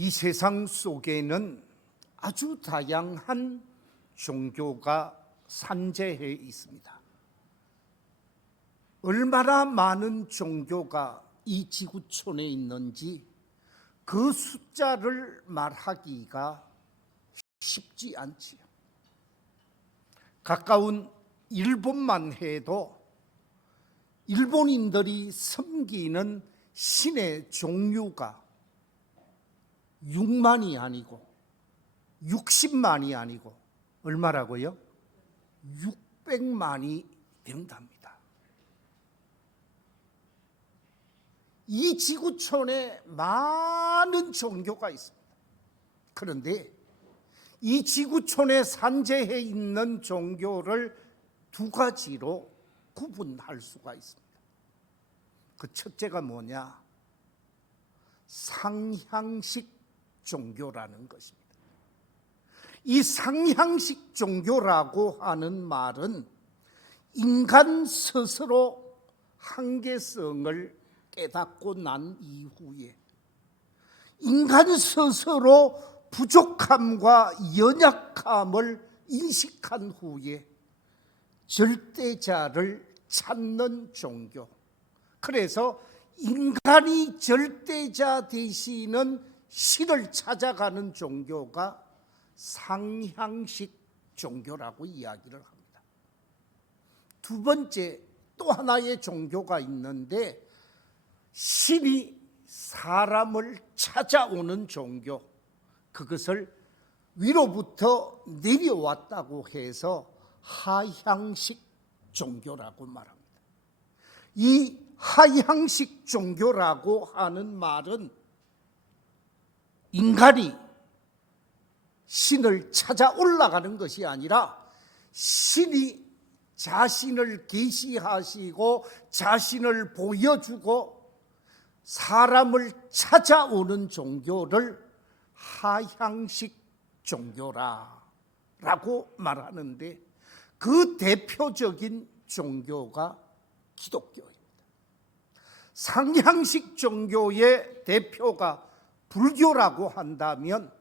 이 세상 속에는 아주 다양한 종교가 산재해 있습니다. 얼마나 많은 종교가 이 지구촌에 있는지 그 숫자를 말하기가 쉽지 않지요. 가까운 일본만 해도 일본인들이 섬기는 신의 종류가 6만이 아니고 60만이 아니고 얼마라고요? 600만이 된답니다. 이 지구촌에 많은 종교가 있습니다. 그런데 이 지구촌에 산재해 있는 종교를 두 가지로 구분할 수가 있습니다. 그 첫째가 뭐냐? 상향식 종교라는 것입니다. 이 상향식 종교라고 하는 말은 인간 스스로 한계성을 깨닫고 난 이후에 인간 스스로 부족함과 연약함을 인식한 후에 절대자를 찾는 종교. 그래서 인간이 절대자 되시는 신을 찾아가는 종교가 상향식 종교라고 이야기를 합니다. 두 번째 또 하나의 종교가 있는데 신이 사람을 찾아오는 종교, 그것을 위로부터 내려왔다고 해서 하향식 종교라고 말합니다. 이 하향식 종교라고 하는 말은 인간이 신을 찾아 올라가는 것이 아니라 신이 자신을 계시하시고 자신을 보여주고 사람을 찾아오는 종교를 하향식 종교라고 말하는데 그 대표적인 종교가 기독교입니다. 상향식 종교의 대표가 불교라고 한다면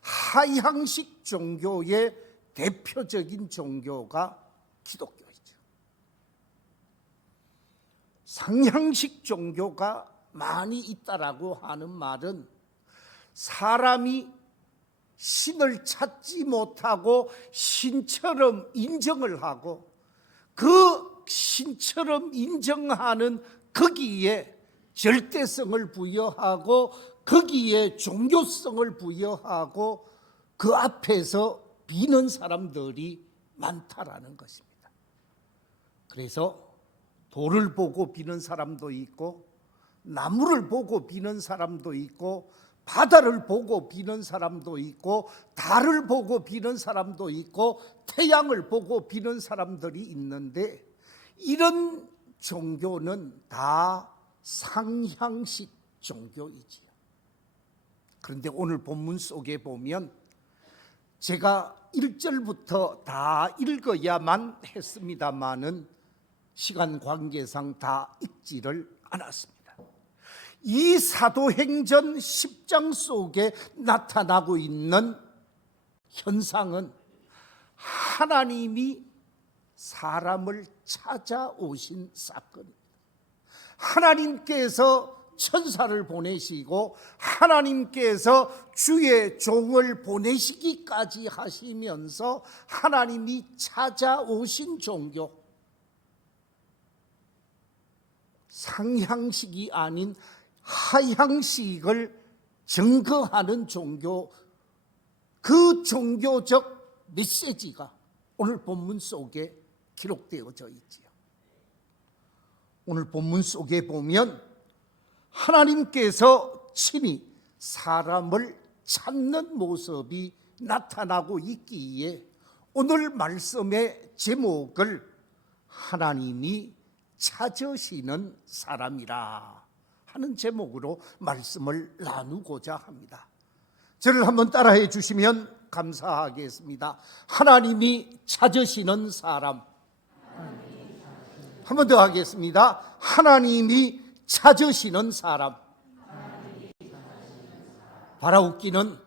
하향식 종교의 대표적인 종교가 기독교이죠. 상향식 종교가 많이 있다라고 하는 말은 사람이 신을 찾지 못하고 신처럼 인정을 하고 그 신처럼 인정하는 거기에 절대성을 부여하고 거기에 종교성을 부여하고 그 앞에서 비는 사람들이 많다라는 것입니다. 그래서 돌을 보고 비는 사람도 있고 나무를 보고 비는 사람도 있고 바다를 보고 비는 사람도 있고 달을 보고 비는 사람도 있고 태양을 보고 비는 사람들이 있는데 이런 종교는 다 상향식 종교이지요. 그런데 오늘 본문 속에 보면 제가 1절부터 다 읽어야만 했습니다마는 시간 관계상 다 읽지를 않았습니다. 이 사도행전 10장 속에 나타나고 있는 현상은 하나님이 사람을 찾아오신 사건입니다. 하나님께서 천사를 보내시고 하나님께서 주의 종을 보내시기까지 하시면서 하나님이 찾아오신 종교, 상향식이 아닌 하향식을 증거하는 종교, 그 종교적 메시지가 오늘 본문 속에 기록되어져 있지요. 오늘 본문 속에 보면 하나님께서 친히 사람을 찾는 모습이 나타나고 있기에 오늘 말씀의 제목을 하나님이 찾으시는 사람이라 하는 제목으로 말씀을 나누고자 합니다. 저를 한번 따라해 주시면 감사하겠습니다. 하나님이 찾으시는 사람. 한 번 더 하겠습니다. 하나님이 찾으시는 사람. 바라옵기는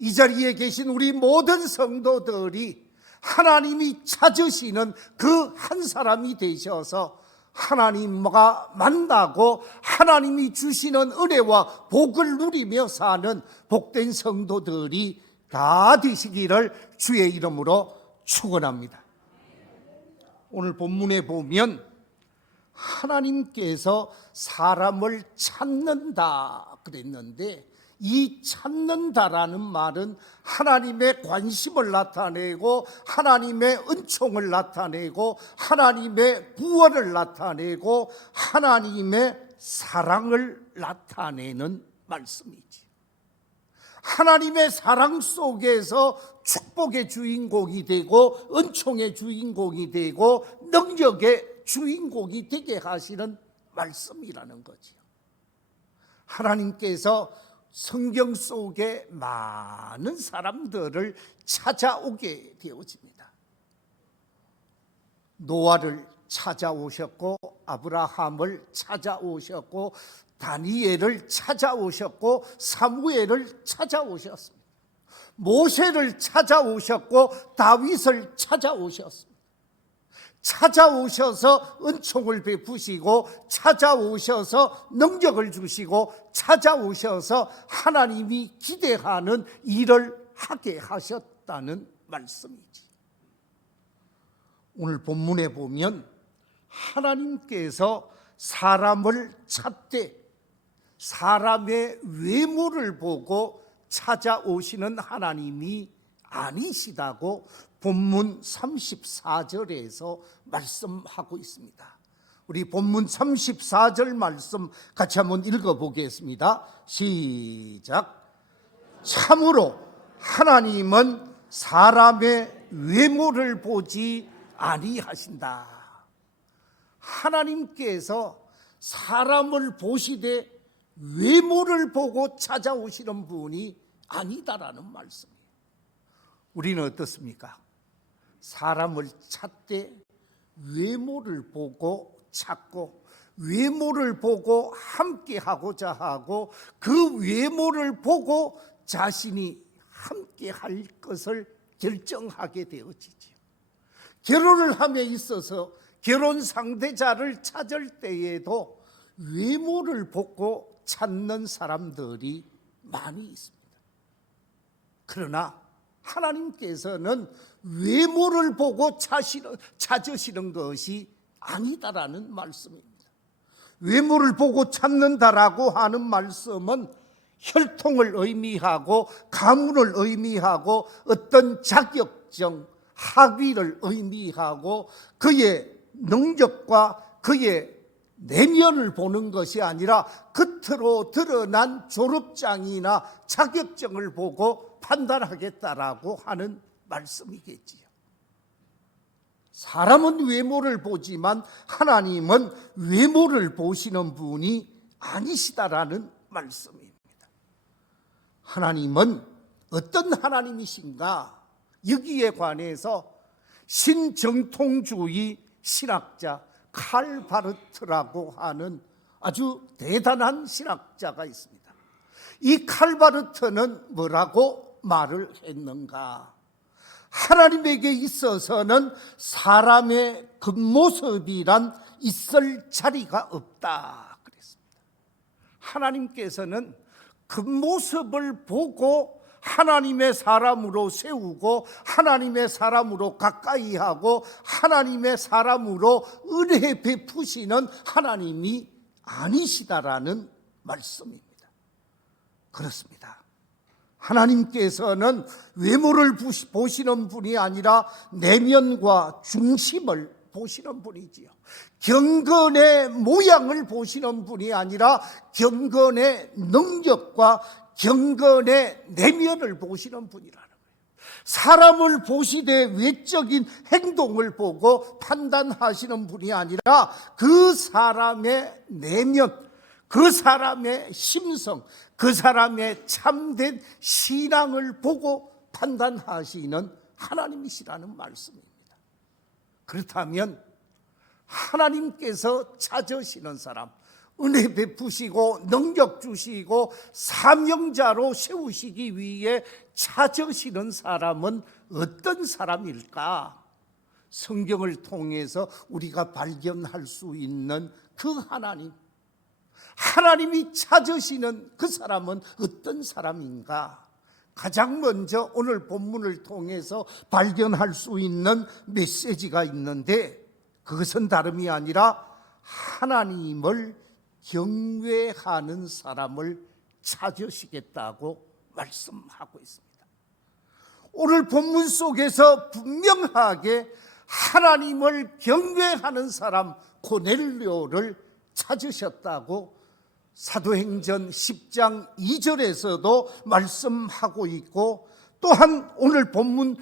이 자리에 계신 우리 모든 성도들이 하나님이 찾으시는 그 한 사람이 되셔서 하나님과 만나고 하나님이 주시는 은혜와 복을 누리며 사는 복된 성도들이 다 되시기를 주의 이름으로 축원합니다. 오늘 본문에 보면 하나님께서 사람을 찾는다 그랬는데, 이 찾는다라는 말은 하나님의 관심을 나타내고 하나님의 은총을 나타내고 하나님의 구원을 나타내고 하나님의 사랑을 나타내는 말씀이지. 하나님의 사랑 속에서 축복의 주인공이 되고 은총의 주인공이 되고 능력의 주인공이 되게 하시는 말씀이라는 거지요. 하나님께서 성경 속에 많은 사람들을 찾아오게 되어집니다. 노아를 찾아오셨고 아브라함을 찾아오셨고 다니엘을 찾아오셨고 사무엘을 찾아오셨습니다. 모세를 찾아오셨고 다윗을 찾아오셨습니다. 찾아오셔서 은총을 베푸시고 찾아오셔서 능력을 주시고 찾아오셔서 하나님이 기대하는 일을 하게 하셨다는 말씀이지. 오늘 본문에 보면 하나님께서 사람을 찾되 사람의 외모를 보고 찾아오시는 하나님이 아니시다고 본문 34절에서 말씀하고 있습니다. 우리 본문 34절 말씀 같이 한번 읽어보겠습니다. 시작. 참으로 하나님은 사람의 외모를 보지 아니하신다. 하나님께서 사람을 보시되 외모를 보고 찾아오시는 분이 아니다라는 말씀이에요. 우리는 어떻습니까? 사람을 찾되 외모를 보고 찾고 외모를 보고 함께 하고자 하고 그 외모를 보고 자신이 함께 할 것을 결정하게 되어지죠. 결혼을 함에 있어서 결혼 상대자를 찾을 때에도 외모를 보고 찾는 사람들이 많이 있습니다. 그러나 하나님께서는 외모를 보고 찾으시는 것이 아니다라는 말씀입니다. 외모를 보고 찾는다라고 하는 말씀은 혈통을 의미하고 가문을 의미하고 어떤 자격증, 학위를 의미하고 그의 능력과 그의 내면을 보는 것이 아니라 겉으로 드러난 졸업장이나 자격증을 보고 판단하겠다라고 하는 말씀이겠지요. 사람은 외모를 보지만 하나님은 외모를 보시는 분이 아니시다라는 말씀입니다. 하나님은 어떤 하나님이신가? 여기에 관해서 신정통주의 신학자 칼 바르트라고 하는 아주 대단한 신학자가 있습니다. 이 칼 바르트는 뭐라고 말을 했는가? 하나님에게 있어서는 사람의 겉모습이란 있을 자리가 없다 그랬습니다. 하나님께서는 겉모습을 보고 하나님의 사람으로 세우고 하나님의 사람으로 가까이 하고 하나님의 사람으로 은혜 베푸시는 하나님이 아니시다라는 말씀입니다. 그렇습니다. 하나님께서는 외모를 보시는 분이 아니라 내면과 중심을 보시는 분이지요. 경건의 모양을 보시는 분이 아니라 경건의 능력과 경건의 내면을 보시는 분이라는 거예요. 사람을 보시되 외적인 행동을 보고 판단하시는 분이 아니라 그 사람의 내면, 그 사람의 심성, 그 사람의 참된 신앙을 보고 판단하시는 하나님이시라는 말씀입니다. 그렇다면 하나님께서 찾으시는 사람, 은혜 베푸시고 능력 주시고 사명자로 세우시기 위해 찾으시는 사람은 어떤 사람일까? 성경을 통해서 우리가 발견할 수 있는 그 하나님이 찾으시는 그 사람은 어떤 사람인가? 가장 먼저 오늘 본문을 통해서 발견할 수 있는 메시지가 있는데, 그것은 다름이 아니라 하나님을 경외하는 사람을 찾으시겠다고 말씀하고 있습니다. 오늘 본문 속에서 분명하게 하나님을 경외하는 사람 고넬료를 찾으셨다고 사도행전 10장 2절에서도 말씀하고 있고, 또한 오늘 본문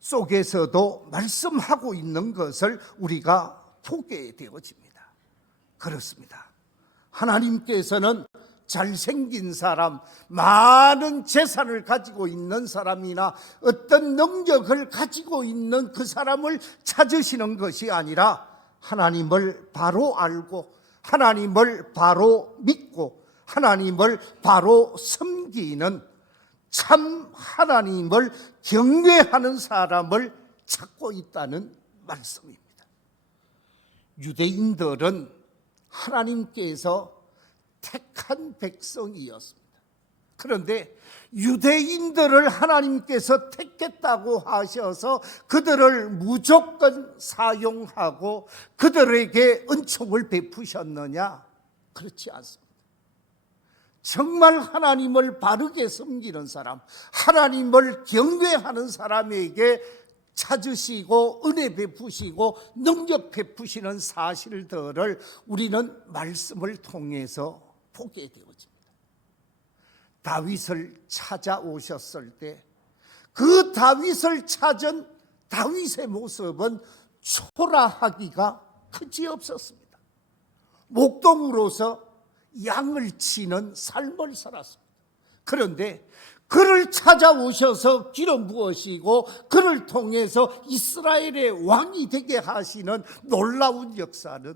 속에서도 말씀하고 있는 것을 우리가 보게 되어집니다. 그렇습니다. 하나님께서는 잘생긴 사람, 많은 재산을 가지고 있는 사람이나 어떤 능력을 가지고 있는 그 사람을 찾으시는 것이 아니라 하나님을 바로 알고 하나님을 바로 믿고 하나님을 바로 섬기는 참 하나님을 경외하는 사람을 찾고 있다는 말씀입니다. 유대인들은 하나님께서 택한 백성이었습니다. 그런데 유대인들을 하나님께서 택했다고 하셔서 그들을 무조건 사용하고 그들에게 은총을 베푸셨느냐? 그렇지 않습니다. 정말 하나님을 바르게 섬기는 사람, 하나님을 경외하는 사람에게 찾으시고 은혜 베푸시고 능력 베푸시는 사실들을 우리는 말씀을 통해서 보게 되어집니다. 다윗을 찾아오셨을 때 그 다윗을 찾은 다윗의 모습은 초라하기가 그지없었습니다. 목동으로서 양을 치는 삶을 살았습니다. 그런데 그를 찾아오셔서 기름 부으시고 그를 통해서 이스라엘의 왕이 되게 하시는 놀라운 역사는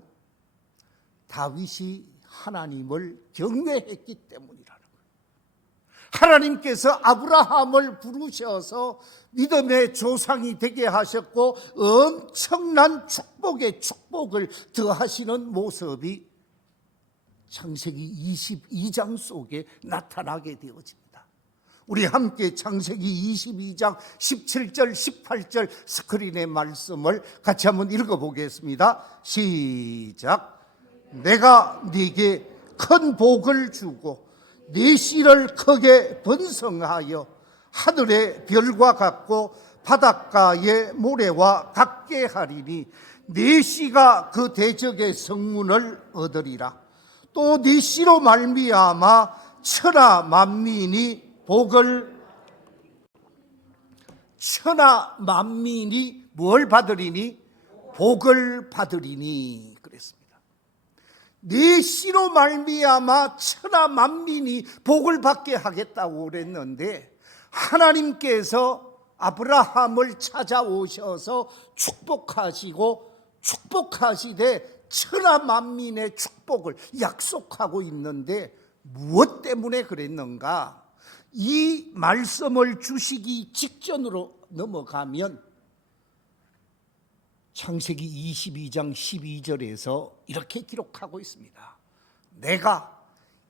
다윗이 하나님을 경외했기 때문이라는 거예요. 하나님께서 아브라함을 부르셔서 믿음의 조상이 되게 하셨고 엄청난 축복의 축복을 더하시는 모습이 창세기 22장 속에 나타나게 되어집니다. 우리 함께 창세기 22장 17절 18절 스크린의 말씀을 같이 한번 읽어보겠습니다. 시작. 내가 네게 큰 복을 주고 네 씨를 크게 번성하여 하늘의 별과 같고 바닷가의 모래와 같게 하리니 네 씨가 그 대적의 성문을 얻으리라. 또 네 씨로 말미암아 천하 만민이 뭘 받으리니? 복을 받으리니 그랬습니다. 네 씨로 말미암아 천하 만민이 복을 받게 하겠다고 그랬는데, 하나님께서 아브라함을 찾아오셔서 축복하시되 천하 만민의 축복을 약속하고 있는데 무엇 때문에 그랬는가? 이 말씀을 주시기 직전으로 넘어가면 창세기 22장 12절에서 이렇게 기록하고 있습니다.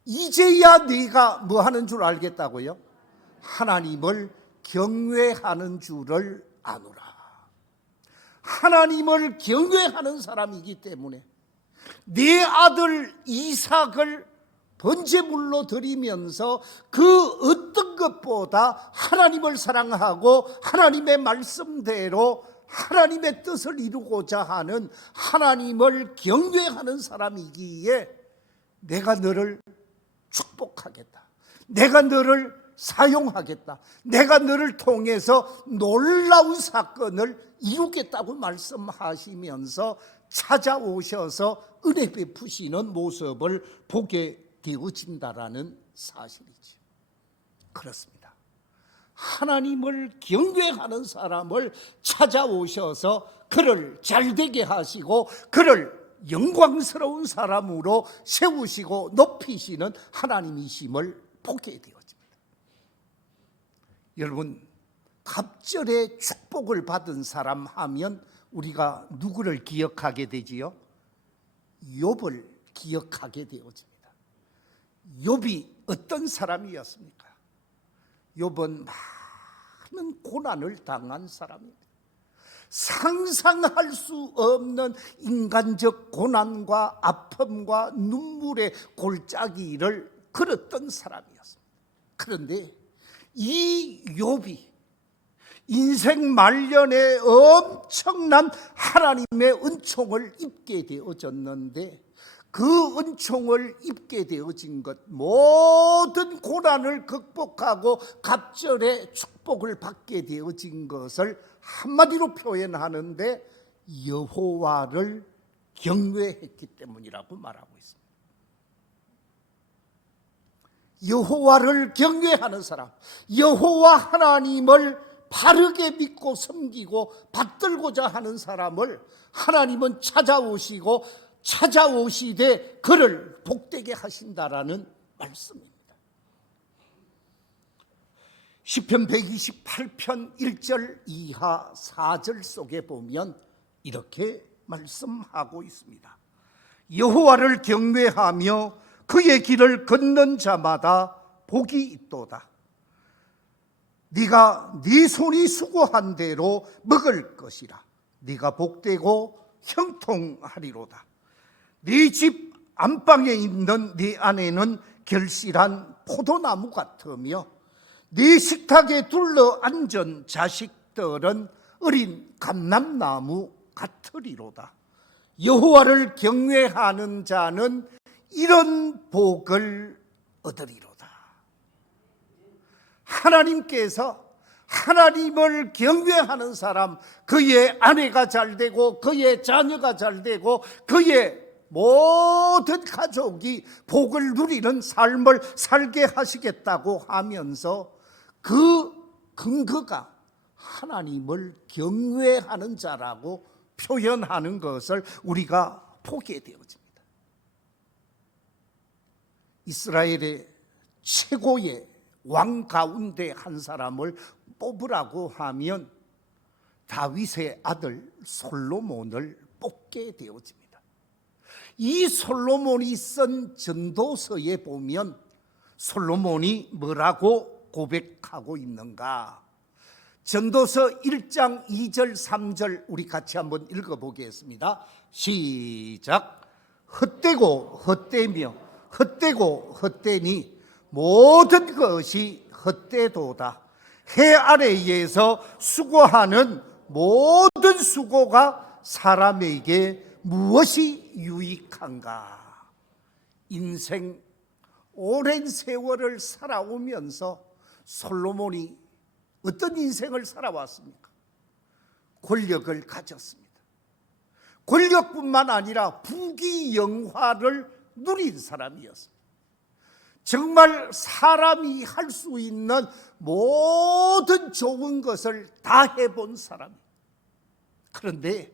이제야 네가 뭐 하는 줄 알겠다고요? 하나님을 경외하는 줄을 아노라. 하나님을 경외하는 사람이기 때문에 네 아들 이삭을 번제물로 드리면서 그 어떤 것보다 하나님을 사랑하고 하나님의 말씀대로 하나님의 뜻을 이루고자 하는 하나님을 경외하는 사람이기에 내가 너를 축복하겠다. 내가 너를 사용하겠다. 내가 너를 통해서 놀라운 사건을 이루겠다고 말씀하시면서 찾아오셔서 은혜 베푸시는 모습을 보게 되어진다라는 사실이죠. 그렇습니다. 하나님을 경외하는 사람을 찾아오셔서 그를 잘되게 하시고 그를 영광스러운 사람으로 세우시고 높이시는 하나님이심을 보게 되어집니다. 여러분, 갑절의 축복을 받은 사람 하면 우리가 누구를 기억하게 되지요? 욥을 기억하게 되어집니다. 욥이 어떤 사람이었습니까? 욥은 많은 고난을 당한 사람입니다. 상상할 수 없는 인간적 고난과 아픔과 눈물의 골짜기를 걸었던 사람이었습니다. 그런데 이 욥이 인생 말년에 엄청난 하나님의 은총을 입게 되어졌는데, 그 은총을 입게 되어진 것, 모든 고난을 극복하고 갑절의 축복을 받게 되어진 것을 한마디로 표현하는데 여호와를 경외했기 때문이라고 말하고 있습니다. 여호와를 경외하는 사람, 여호와 하나님을 바르게 믿고 섬기고 받들고자 하는 사람을 하나님은 찾아오시되 그를 복되게 하신다라는 말씀입니다. 시편 128편 1절 이하 4절 속에 보면 이렇게 말씀하고 있습니다. 여호와를 경외하며 그의 길을 걷는 자마다 복이 있도다. 네가 네 손이 수고한 대로 먹을 것이라. 네가 복되고 형통하리로다. 네 집 안방에 있는 네 아내는 결실한 포도나무 같으며 네 식탁에 둘러 앉은 자식들은 어린 감람나무 같으리로다. 여호와를 경외하는 자는 이런 복을 얻으리로다. 하나님께서 하나님을 경외하는 사람, 그의 아내가 잘되고 그의 자녀가 잘되고 그의 모든 가족이 복을 누리는 삶을 살게 하시겠다고 하면서 그 근거가 하나님을 경외하는 자라고 표현하는 것을 우리가 보게 되어집니다. 이스라엘의 최고의 왕 가운데 한 사람을 뽑으라고 하면 다윗의 아들 솔로몬을 뽑게 되어집니다. 이 솔로몬이 쓴 전도서에 보면 솔로몬이 뭐라고 고백하고 있는가? 전도서 1장 2절 3절 우리 같이 한번 읽어보겠습니다. 시작. 헛되고 헛되며 헛되고 헛되니 모든 것이 헛되도다. 해 아래에서 수고하는 모든 수고가 사람에게 무엇이 유익한가? 인생 오랜 세월을 살아오면서 솔로몬이 어떤 인생을 살아왔습니까? 권력을 가졌습니다. 권력뿐만 아니라 부귀영화를 누린 사람이었습니다. 정말 사람이 할 수 있는 모든 좋은 것을 다 해본 사람이에요. 그런데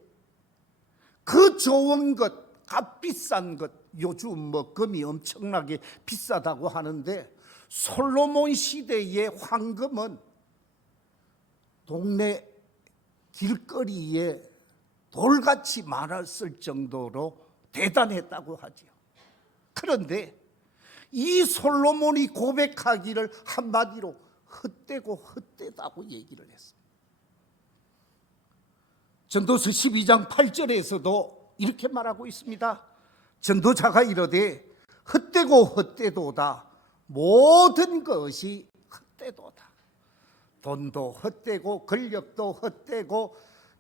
그 좋은 것, 값비싼 것, 요즘 뭐 금이 엄청나게 비싸다고 하는데 솔로몬 시대의 황금은 동네 길거리에 돌같이 많았을 정도로 대단했다고 하죠. 그런데 이 솔로몬이 고백하기를 한마디로 헛되고 헛되다고 얘기를 했습니다. 전도서 12장 8절에서도 이렇게 말하고 있습니다. 전도자가 이르되 헛되고 헛되도다. 모든 것이 헛되도다. 돈도 헛되고 권력도 헛되고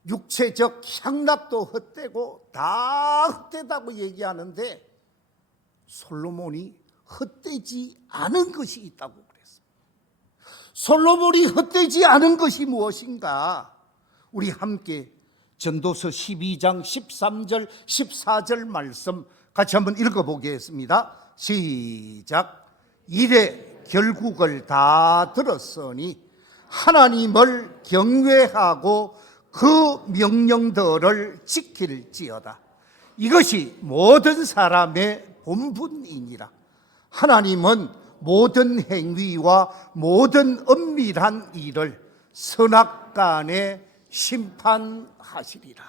육체적 향락도 헛되고 다 헛되다고 얘기하는데 솔로몬이 헛되지 않은 것이 있다고 그랬습니다. 솔로몬이 헛되지 않은 것이 무엇인가? 우리 함께 전도서 12장 13절 14절 말씀 같이 한번 읽어보겠습니다. 시작. 이래 결국을 다 들었으니 하나님을 경외하고 그 명령들을 지킬지어다. 이것이 모든 사람의 본분이니라. 하나님은 모든 행위와 모든 은밀한 일을 선악간에 심판하시리라.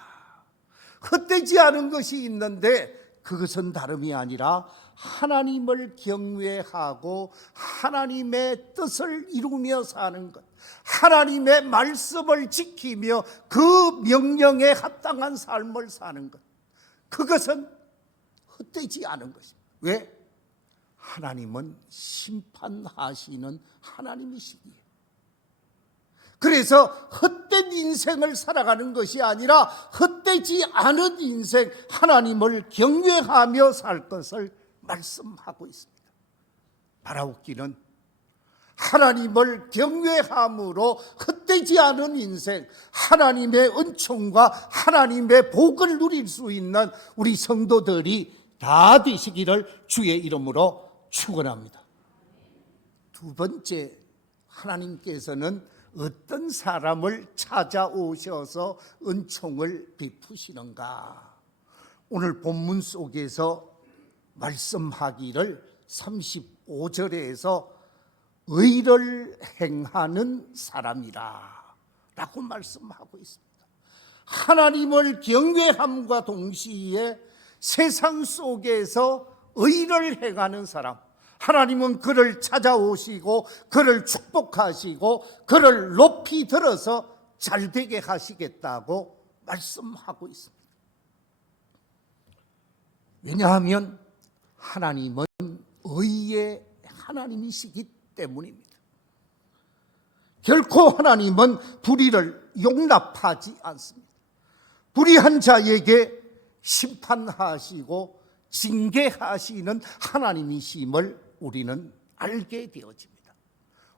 헛되지 않은 것이 있는데 그것은 다름이 아니라 하나님을 경외하고 하나님의 뜻을 이루며 사는 것, 하나님의 말씀을 지키며 그 명령에 합당한 삶을 사는 것, 그것은 헛되지 않은 것입니다. 왜? 하나님은 심판하시는 하나님이시기에. 그래서 헛된 인생을 살아가는 것이 아니라 헛되지 않은 인생, 하나님을 경외하며 살 것을 말씀하고 있습니다. 바라옵기는 하나님을 경외함으로 헛되지 않은 인생, 하나님의 은총과 하나님의 복을 누릴 수 있는 우리 성도들이 다 되시기를 주의 이름으로 축원합니다. 두 번째, 하나님께서는 어떤 사람을 찾아오셔서 은총을 베푸시는가? 오늘 본문 속에서 말씀하기를 35절에서 의를 행하는 사람이라 라고 말씀하고 있습니다. 하나님을 경외함과 동시에 세상 속에서 의를 행하는 사람, 하나님은 그를 찾아오시고 그를 축복하시고 그를 높이 들어서 잘되게 하시겠다고 말씀하고 있습니다. 왜냐하면 하나님은 의의 하나님이시기 때문입니다. 결코 하나님은 불의를 용납하지 않습니다. 불의한 자에게 심판하시고 징계하시는 하나님이심을 우리는 알게 되어집니다.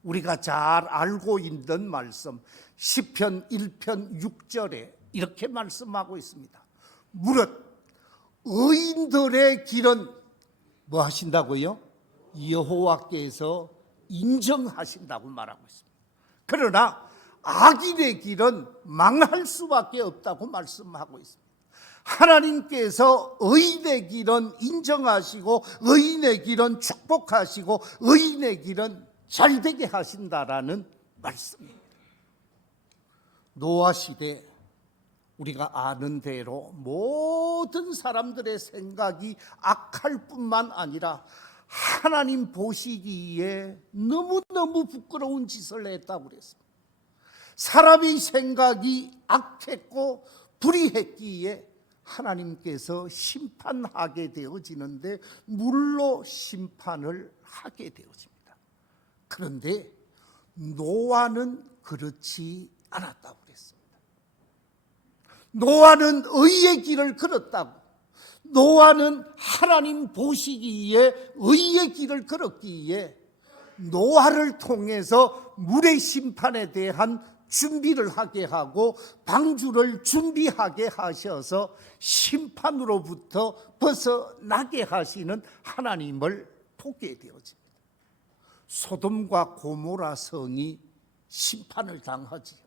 우리가 잘 알고 있는 말씀, 시편 1편 6절에 이렇게 말씀하고 있습니다. 무릇 의인들의 길은 뭐 하신다고요? 여호와께서 인정하신다고 말하고 있습니다. 그러나 악인의 길은 망할 수밖에 없다고 말씀하고 있습니다. 하나님께서 의인의 길은 인정하시고 의인의 길은 축복하시고 의인의 길은 잘되게 하신다라는 말씀입니다. 노아 시대 우리가 아는 대로 모든 사람들의 생각이 악할 뿐만 아니라 하나님 보시기에 너무너무 부끄러운 짓을 했다고 그랬습니다. 사람의 생각이 악했고 불의했기에 하나님께서 심판하게 되어지는데 물로 심판을 하게 되어집니다. 그런데 노아는 그렇지 않았다고 그랬습니다. 노아는 의의 길을 걸었다고, 노아는 하나님 보시기에 의의 길을 걸었기에 노아를 통해서 물의 심판에 대한 준비를 하게 하고 방주를 준비하게 하셔서 심판으로부터 벗어나게 하시는 하나님을 보게 되어집니다. 소돔과 고모라 성이 심판을 당하지요.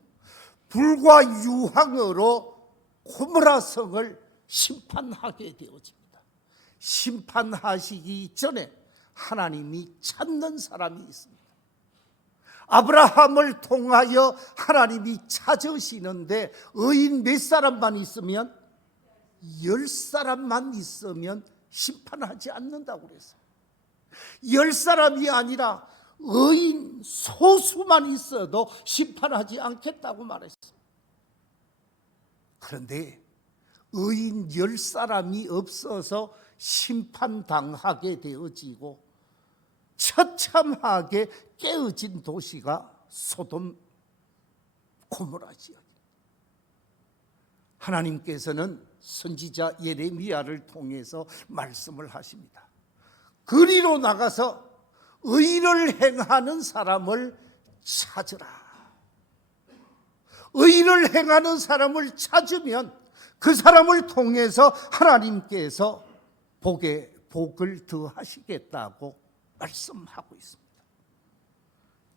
불과 유황으로 고모라 성을 심판하게 되어집니다. 심판하시기 전에 하나님이 찾는 사람이 있습니다. 아브라함을 통하여 하나님이 찾으시는데 의인 몇 사람만 있으면 10사람만 있으면 심판하지 않는다고 그랬어요. 10사람이 아니라 의인 소수만 있어도 심판하지 않겠다고 말했어요. 그런데 의인 10사람이 없어서 심판당하게 되어지고 처참하게 깨어진 도시가 소돔 고모라 지역. 하나님께서는 선지자 예레미야를 통해서 말씀을 하십니다. 그리로 나가서 의를 행하는 사람을 찾으라. 의를 행하는 사람을 찾으면 그 사람을 통해서 하나님께서 복을 더하시겠다고 말씀하고 있습니다.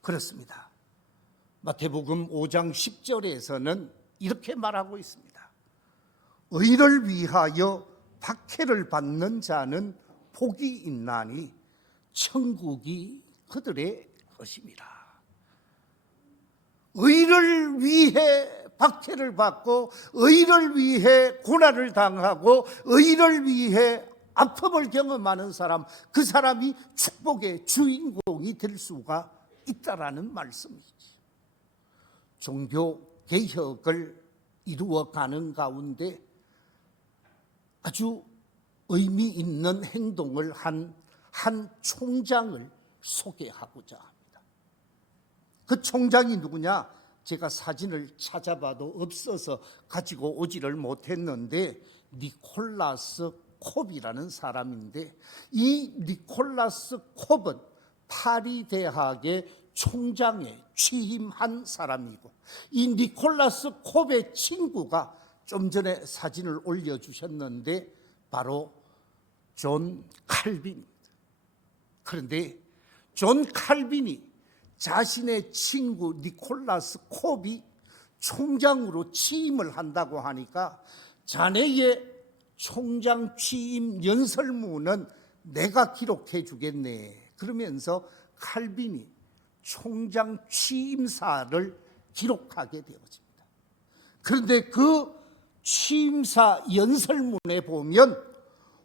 그렇습니다. 마태복음 5장 10절에서는 이렇게 말하고 있습니다. 의를 위하여 박해를 받는 자는 복이 있나니 천국이 그들의 것입니다. 의를 위해 박해를 받고 의를 위해 고난을 당하고 의를 위해 아픔을 경험하는 사람, 그 사람이 축복의 주인공이 될 수가 있다라는 말씀이지. 종교 개혁을 이루어가는 가운데 아주 의미 있는 행동을 한 총장을 소개하고자 합니다. 그 총장이 누구냐? 제가 사진을 찾아봐도 없어서 가지고 오지를 못했는데 니콜라스 콥이라는 사람인데, 이 니콜라스 콥은 파리 대학의 총장에 취임한 사람이고, 이 니콜라스 콥의 친구가 좀 전에 사진을 올려주셨는데 바로 존 칼빈입니다. 그런데 존 칼빈이 자신의 친구 니콜라스 콥이 총장으로 취임을 한다고 하니까 자네의 총장 취임 연설문은 내가 기록해 주겠네, 그러면서 칼빈이 총장 취임사를 기록하게 되어집니다. 그런데 그 취임사 연설문에 보면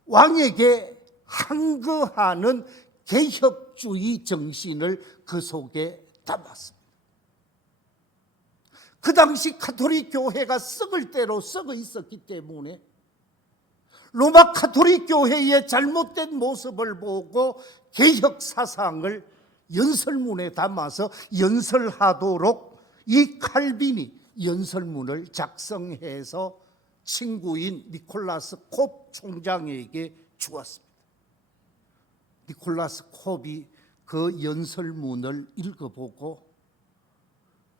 왕에게 항거하는 개혁주의 정신을 그 속에 담았습니다. 그 당시 가톨릭 교회가 썩을 대로 썩어 있었기 때문에 로마 가톨릭 교회의 잘못된 모습을 보고 개혁 사상을 연설문에 담아서 연설하도록 이 칼빈이 연설문을 작성해서 친구인 니콜라스 콥 총장에게 주었습니다. 니콜라스 콥이 그 연설문을 읽어보고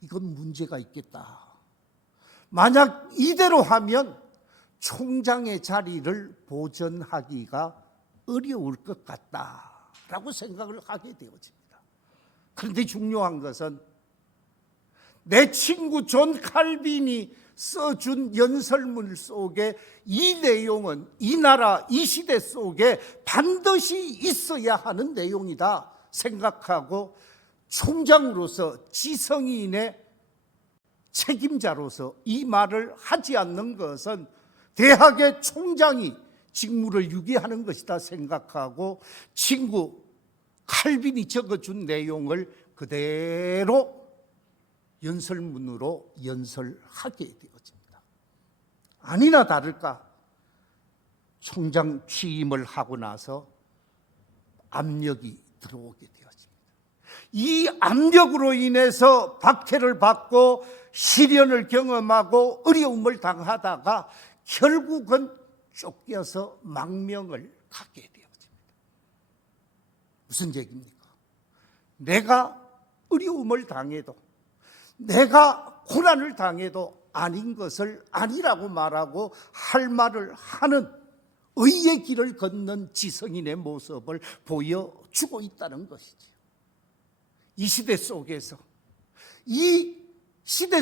이건 문제가 있겠다. 만약 이대로 하면 총장의 자리를 보전하기가 어려울 것 같다라고 생각을 하게 되어집니다. 그런데 중요한 것은 내 친구 존 칼빈이 써준 연설문 속에 이 내용은 이 나라 이 시대 속에 반드시 있어야 하는 내용이다 생각하고 총장으로서 지성인의 책임자로서 이 말을 하지 않는 것은 대학의 총장이 직무를 유기하는 것이다 생각하고 친구 칼빈이 적어준 내용을 그대로 연설문으로 연설하게 되어집니다. 아니나 다를까 총장 취임을 하고 나서 압력이 들어오게 되어집니다. 이 압력으로 인해서 박해를 받고 시련을 경험하고 어려움을 당하다가 결국은 쫓겨서 망명을 가게 되어집니다. 무슨 얘기입니까? 내가 어려움을 당해도 내가 고난을 당해도 아닌 것을 아니라고 말하고 할 말을 하는 의의 길을 걷는 지성인의 모습을 보여주고 있다는 것이죠. 이 시대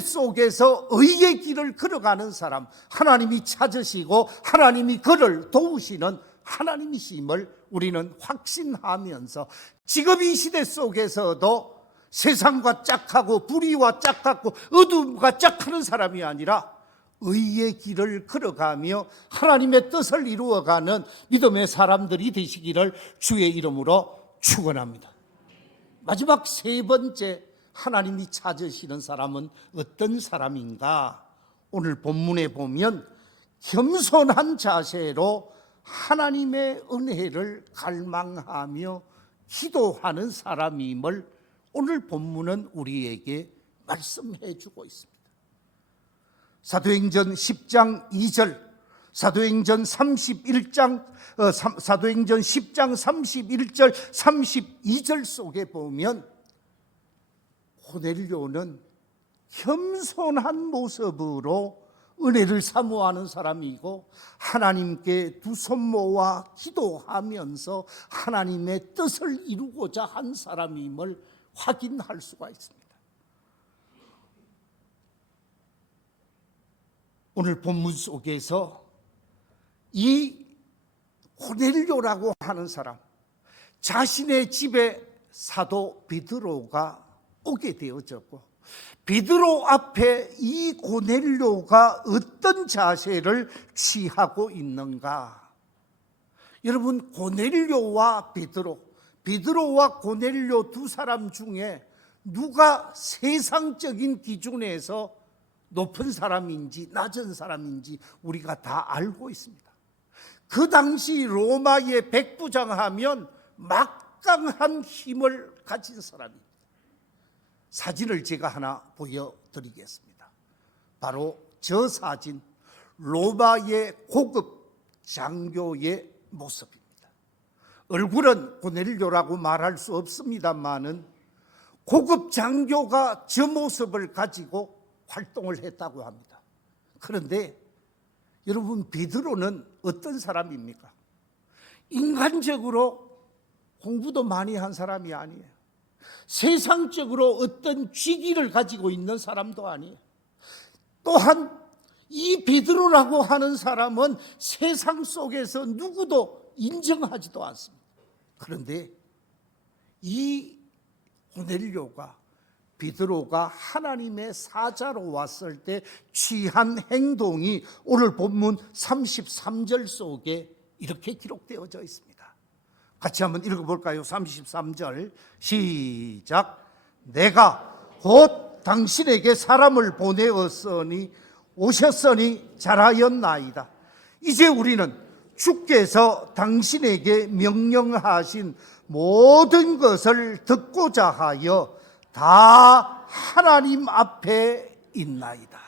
속에서 의의 길을 걸어가는 사람, 하나님이 찾으시고 하나님이 그를 도우시는 하나님이심을 우리는 확신하면서 지금 이 시대 속에서도 세상과 짝하고 불의와 짝하고 어둠과 짝하는 사람이 아니라 의의 길을 걸어가며 하나님의 뜻을 이루어가는 믿음의 사람들이 되시기를 주의 이름으로 축원합니다. 마지막 세 번째, 하나님이 찾으시는 사람은 어떤 사람인가? 오늘 본문에 보면 겸손한 자세로 하나님의 은혜를 갈망하며 기도하는 사람임을 오늘 본문은 우리에게 말씀해 주고 있습니다. 사도행전 10장 2절, 사도행전 10장 31절, 32절 속에 보면 고넬료는 겸손한 모습으로 은혜를 사모하는 사람이고 하나님께 두 손 모아 기도하면서 하나님의 뜻을 이루고자 한 사람임을 확인할 수가 있습니다. 오늘 본문 속에서 이 고넬료라고 하는 사람, 자신의 집에 사도 베드로가 오게 되어졌고, 베드로 앞에 이 고넬료가 어떤 자세를 취하고 있는가? 여러분, 고넬료와 베드로, 베드로와 고넬료 두 사람 중에 누가 세상적인 기준에서 높은 사람인지 낮은 사람인지 우리가 다 알고 있습니다. 그 당시 로마의 백부장하면 막강한 힘을 가진 사람입니다. 사진을 제가 하나 보여드리겠습니다. 바로 저 사진, 로마의 고급 장교의 모습입니다. 얼굴은 고넬료라고 말할 수 없습니다만은 고급 장교가 저 모습을 가지고 활동을 했다고 합니다. 그런데 여러분, 베드로는 어떤 사람입니까? 인간적으로 공부도 많이 한 사람이 아니에요. 세상적으로 어떤 직위를 가지고 있는 사람도 아니에요. 또한 이 베드로라고 하는 사람은 세상 속에서 누구도 인정하지도 않습니다. 그런데 이 고넬료가, 베드로가 하나님의 사자로 왔을 때 취한 행동이 오늘 본문 33절 속에 이렇게 기록되어져 있습니다. 같이 한번 읽어볼까요? 33절 시작. 내가 곧 당신에게 사람을 오셨으니 잘하였나이다. 이제 우리는 주께서 당신에게 명령하신 모든 것을 듣고자 하여 다 하나님 앞에 있나이다.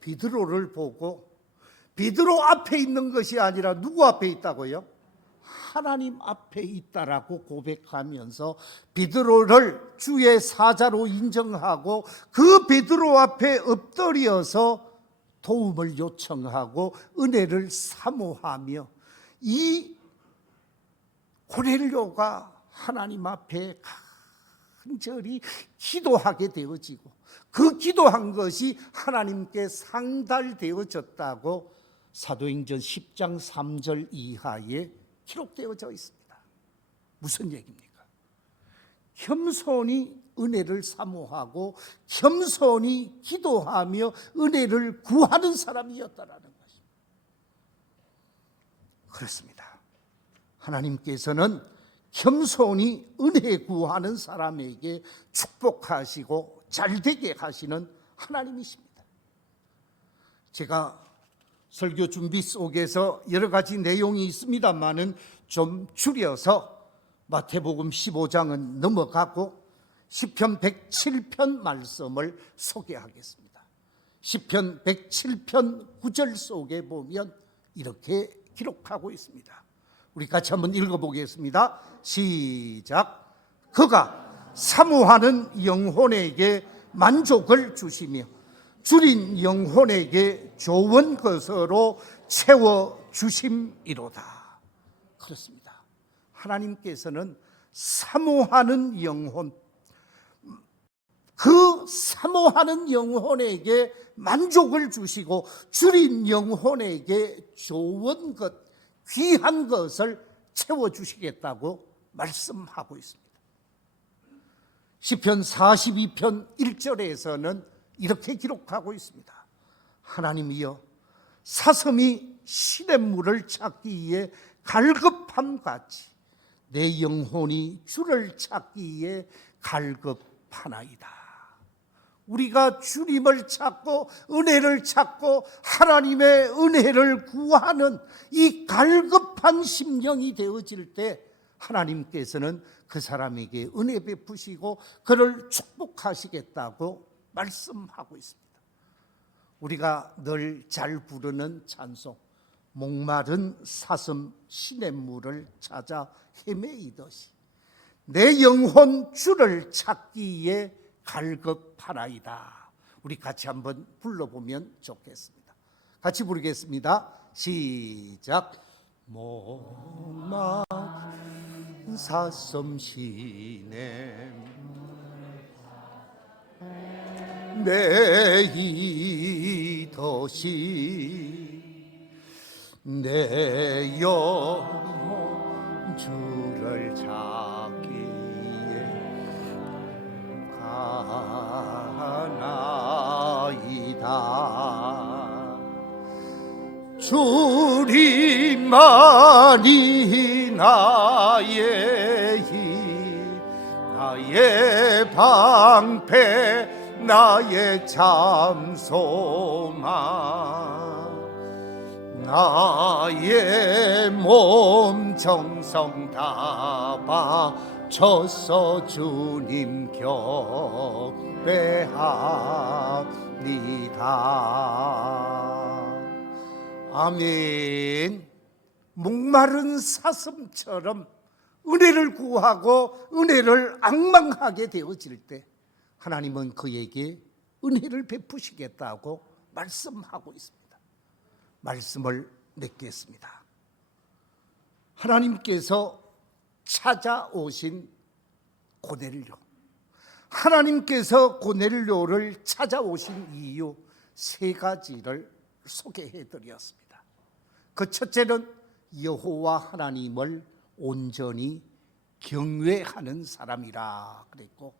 베드로를 보고, 베드로 앞에 있는 것이 아니라 누구 앞에 있다고요? 하나님 앞에 있다라고 고백하면서 베드로를 주의 사자로 인정하고 그 베드로 앞에 엎드려서 도움을 요청하고 은혜를 사모하며, 이 고넬료가 하나님 앞에 간절히 기도하게 되어지고 그 기도한 것이 하나님께 상달되어졌다고 사도행전 10장 3절 이하에 기록되어져 있습니다. 무슨 얘기입니까? 겸손히 은혜를 사모하고 겸손히 기도하며 은혜를 구하는 사람이었다라는 것입니다. 그렇습니다. 하나님께서는 겸손히 은혜 구하는 사람에게 축복하시고 잘되게 하시는 하나님이십니다. 제가 설교 준비 속에서 여러 가지 내용이 있습니다만은 좀 줄여서 마태복음 15장은 넘어가고 시편 107편 말씀을 소개하겠습니다. 시편 107편 9절 속에 보면 이렇게 기록하고 있습니다. 우리 같이 한번 읽어보겠습니다. 시작. 그가 사모하는 영혼에게 만족을 주시며 줄인 영혼에게 좋은 것으로 채워주심이로다. 그렇습니다. 하나님께서는 사모하는 영혼, 그 사모하는 영혼에게 만족을 주시고 줄인 영혼에게 좋은 것, 귀한 것을 채워주시겠다고 말씀하고 있습니다. 시편 42편 1절에서는 이렇게 기록하고 있습니다. 하나님이여, 사슴이 시냇물을 찾기에 갈급함같이 내 영혼이 주를 찾기에 갈급하나이다. 우리가 주님을 찾고 은혜를 찾고 하나님의 은혜를 구하는 이 갈급한 심령이 되어질 때 하나님께서는 그 사람에게 은혜 베푸시고 그를 축복하시겠다고 말씀하고 있습니다. 우리가 늘 잘 부르는 찬송, 목마른 사슴 시냇물을 찾아 헤매이듯이 내 영혼 주를 찾기에 갈급하나이다. 우리 같이 한번 불러보면 좋겠습니다. 같이 부르겠습니다. 시작. 목마른 사슴 시냇물 내이듯이 내 영혼 주를 찾기에 가나이다. 주님만이 나의 힘, 나의 방패, 나의 참 소망, 나의 몸 정성 다 바쳐서 주님 경배합니다. 아멘. 목마른 사슴처럼 은혜를 구하고 은혜를 앙망하게 되어질 때 하나님은 그에게 은혜를 베푸시겠다고 말씀하고 있습니다. 말씀을 맺겠습니다. 하나님께서 찾아오신 고넬료, 하나님께서 고넬료를 찾아오신 이유 세 가지를 소개해 드렸습니다. 그 첫째는 여호와 하나님을 온전히 경외하는 사람이라 그랬고,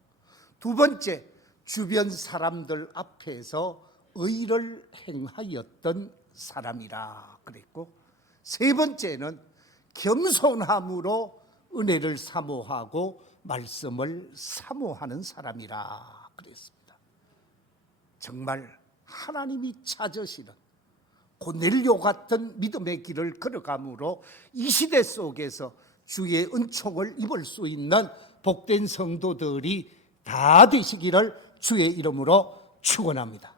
두 번째 주변 사람들 앞에서 의를 행하였던 사람이라 그랬고, 세 번째는 겸손함으로 은혜를 사모하고 말씀을 사모하는 사람이라 그랬습니다. 정말 하나님이 찾으시는 고넬료 같은 믿음의 길을 걸어감으로 이 시대 속에서 주의 은총을 입을 수 있는 복된 성도들이 다 되시기를 주의 이름으로 축원합니다.